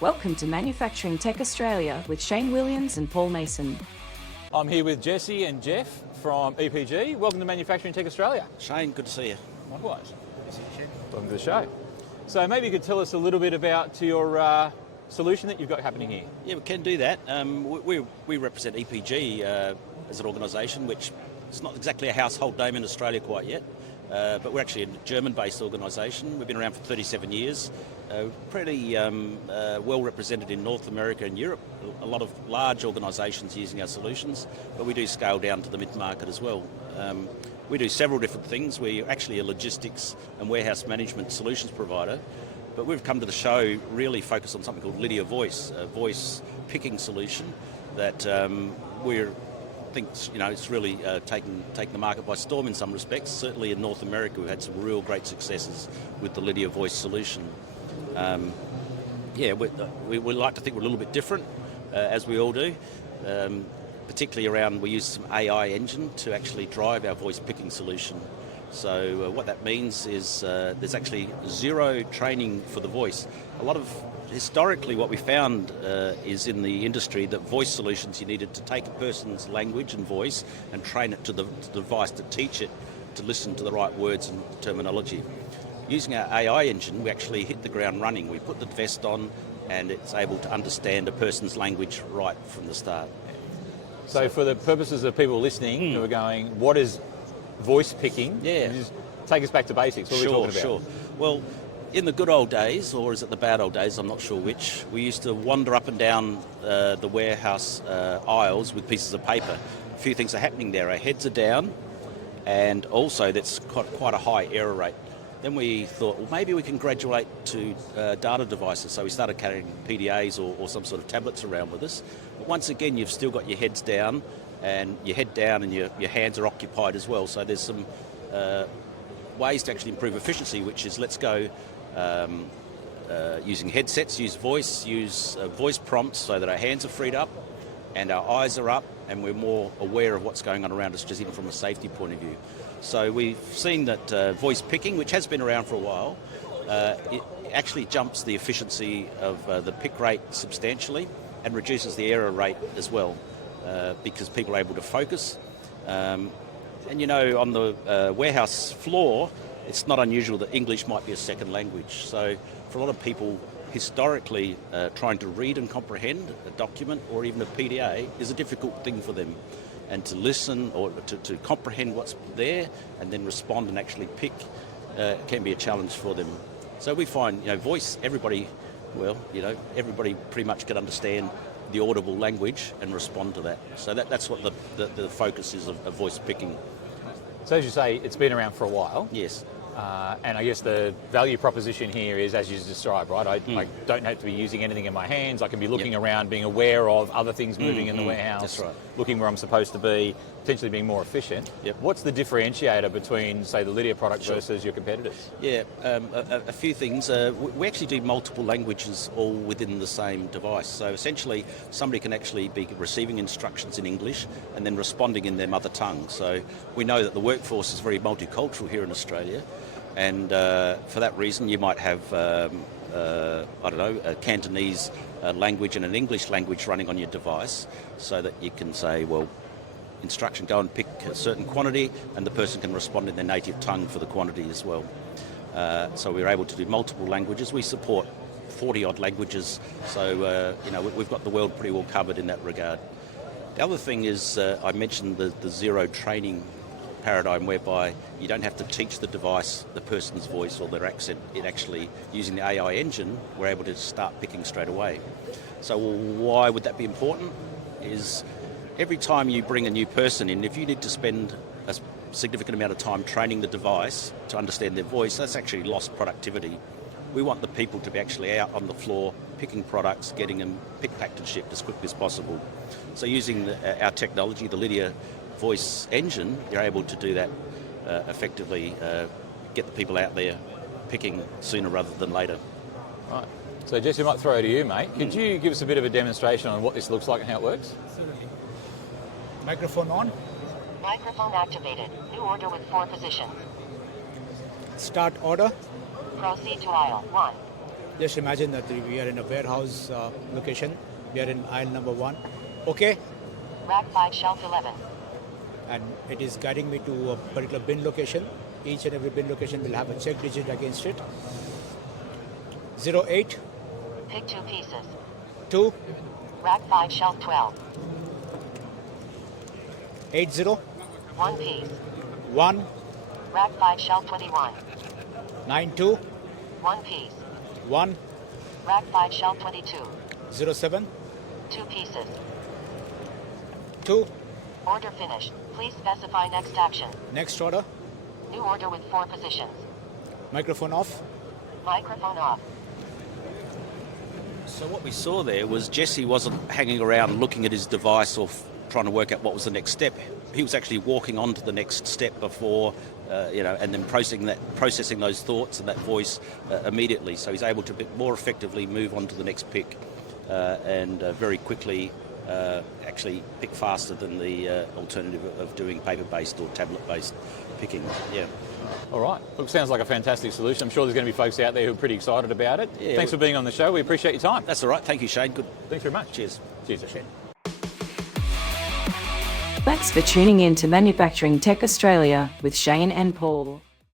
Welcome to Manufacturing Tech Australia with Shane Williams and Paul Mason. I'm here with Jesse and Jeff from EPG. Welcome to Manufacturing Tech Australia. Shane, good to see you. Likewise. Welcome to the show. So maybe you could tell us a little bit about your solution that you've got happening here. Yeah, we can do that. We represent EPG as an organisation, which is not exactly a household name in Australia quite yet, but we're actually a German-based organisation. We've been around for 37 years, pretty well represented in North America and Europe. A lot of large organisations using our solutions, but we do scale down to the mid-market as well. We do several different things. We're actually a logistics and warehouse management solutions provider, but we've come to the show really focused on something called Lydia Voice, a voice picking solution that we're it's really taken the market by storm in some respects. Certainly in North America, we've had some real great successes with the Lydia Voice solution. We like to think we're a little bit different, as we all do. Particularly around, we use some AI engine to actually drive our voice picking solution. So what that means is there's actually zero training for the voice. Historically, what we found is in the industry that voice solutions, you needed to take a person's language and voice and train it to the device to teach it to listen to the right words and terminology. Using our AI engine, we actually hit the ground running. We put the vest on and it's able to understand a person's language right from the start. So for the purposes of people listening who are going, what is voice picking? Yeah. Just take us back to basics. What are we talking about? Sure. Well, in the good old days, or is it the bad old days, I'm not sure which, we used to wander up and down the warehouse aisles with pieces of paper. A few things are happening there. Our heads are down, and also that's quite a high error rate. Then we thought, well, maybe we can graduate to data devices. So we started carrying PDAs or some sort of tablets around with us. But once again, you've still got your heads down, and your head down and your hands are occupied as well. So there's some ways to actually improve efficiency, which is let's go using headsets, use voice prompts so that our hands are freed up and our eyes are up and we're more aware of what's going on around us, just even from a safety point of view. So we've seen that voice picking, which has been around for a while, it actually jumps the efficiency of the pick rate substantially and reduces the error rate as well, because people are able to focus. And on the warehouse floor, it's not unusual that English might be a second language. So for a lot of people, historically, trying to read and comprehend a document or even a PDA is a difficult thing for them. And to listen or to comprehend what's there and then respond and actually pick can be a challenge for them. So we find, voice, everybody pretty much can understand the audible language and respond to that. So that's what the focus is of voice picking. So as you say, it's been around for a while. Yes. And I guess the value proposition here is, as you described, right? I don't have to be using anything in my hands. I can be looking around, being aware of other things moving in the warehouse. That's right. Looking where I'm supposed to be, potentially being more efficient. Yep. What's the differentiator between, say, the Lydia product versus your competitors? Yeah, a few things. We actually do multiple languages all within the same device. So essentially, somebody can actually be receiving instructions in English and then responding in their mother tongue. So we know that the workforce is very multicultural here in Australia. And for that reason, you might have, a Cantonese language and an English language running on your device so that you can say, well, instruction, go and pick a certain quantity, and the person can respond in their native tongue for the quantity as well. So we're able to do multiple languages. We support 40-odd languages, so we've got the world pretty well covered in that regard. The other thing is, I mentioned the zero training paradigm, whereby you don't have to teach the device the person's voice or their accent. It actually, using the AI engine, we're able to start picking straight away. So why would that be important? Is every time you bring a new person in, if you need to spend a significant amount of time training the device to understand their voice, that's actually lost productivity. We want the people to be actually out on the floor picking products, getting them picked, packed and shipped as quickly as possible. So using our technology, the Lydia Voice engine, you're able to do that effectively, get the people out there picking sooner rather than later. Right. So Jesse, I might throw it to you, mate. Could you give us a bit of a demonstration on what this looks like and how it works? Absolutely. Microphone on. Microphone activated. New order with 4 positions. Start order. Proceed to aisle 1. Just imagine that we are in a warehouse location. We are in aisle number 1. Okay. Rack 5, shelf 11. And it is guiding me to a particular bin location. Each and every bin location will have a check digit against it. 08, Pick 2 pieces. 2, Rack 5, shelf 12. 80, 1 piece. 1, Rack 5, shelf 21. 92, 1 piece. 1, Rack 5, shelf 22. 07, 2 pieces. 2, Order finished. Please specify next action. next order, New order with 4 positions. microphone off. Microphone off. So what we saw there was Jesse wasn't hanging around looking at his device or trying to work out what was the next step. He was actually walking on to the next step before, and then processing those thoughts and that voice immediately. So he's able to more effectively move on to the next pick and very quickly actually pick faster than the alternative of doing paper-based or tablet-based picking. Yeah. All right. Look, sounds like a fantastic solution. I'm sure there's going to be folks out there who are pretty excited about it. Yeah, Thanks for being on the show. We appreciate your time. That's all right. Thank you, Shane. Good. Thanks very much. Cheers. Cheers, Shane. Thanks for tuning in to Manufacturing Tech Australia with Shane and Paul.